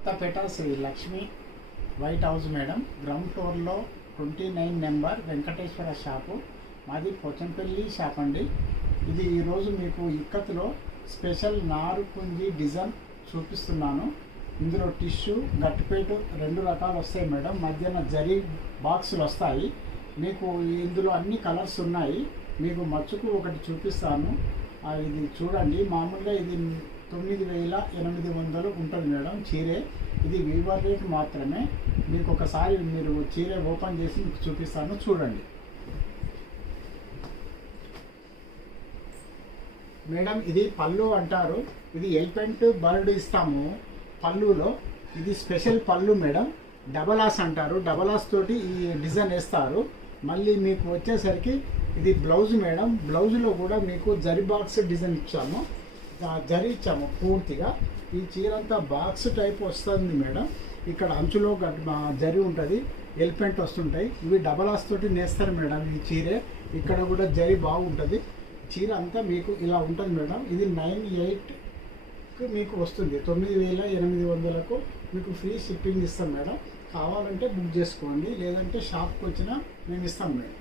Kothapeta Sri Lakshmi white house madam, ground ఫ్లోర్లో 29 number Venkateswara shop. మాది Pochampally shop అండి. ఇది ఈరోజు మీకు ఇక్కత్లో స్పెషల్ నారు పుంజి డిజైన్ చూపిస్తున్నాను. ఇందులో టిష్యూ గట్టిపేటు 2 రకాలు వస్తాయి మేడం. మధ్యన జరీ బాక్సులు వస్తాయి. మీకు ఇందులో అన్ని కలర్స్ ఉన్నాయి. మీకు మచ్చుకు ఒకటి చూపిస్తాను. ఇది చూడండి. మామూలుగా ఇది 9,800 ఉంటుంది మేడం చీరే. ఇది వీవర్ రేట్ మాత్రమే. మీకు ఒకసారి మీరు చీరే ఓపెన్ చేసి మీకు చూపిస్తాను, చూడండి మేడం. ఇది పళ్ళు అంటారు. ఇది ఎలిఫెంట్ బర్డ్ ఇస్తాము పళ్ళులో. ఇది స్పెషల్ పళ్ళు మేడం. డబలాస్ అంటారు. డబలాస్ తోటి ఈ డిజైన్ వేస్తారు. మళ్ళీ మీకు వచ్చేసరికి ఇది బ్లౌజ్ మేడం. బ్లౌజ్లో కూడా మీకు జరీ బాక్స్ డిజైన్ ఇచ్చాము, జరీ ఇచ్చాము పూర్తిగా. ఈ చీర అంతా బాక్స్ టైప్ వస్తుంది మేడం. ఇక్కడ అంచులో జరీ ఉంటుంది, ఎలిఫెంట్ వస్తుంటాయి. ఇవి డబలాస్ తోటి నేస్తారు మేడం ఈ చీరే. ఇక్కడ కూడా జరీ బాగుంటుంది. చీర అంతా మీకు ఇలా ఉంటుంది మేడం. ఇది 98కు మీకు వస్తుంది. 9,800కు మీకు ఫ్రీ షిప్పింగ్ ఇస్తాం మేడం. కావాలంటే బుక్ చేసుకోండి, లేదంటే షాప్కి వచ్చినా మేము ఇస్తాం మేడం.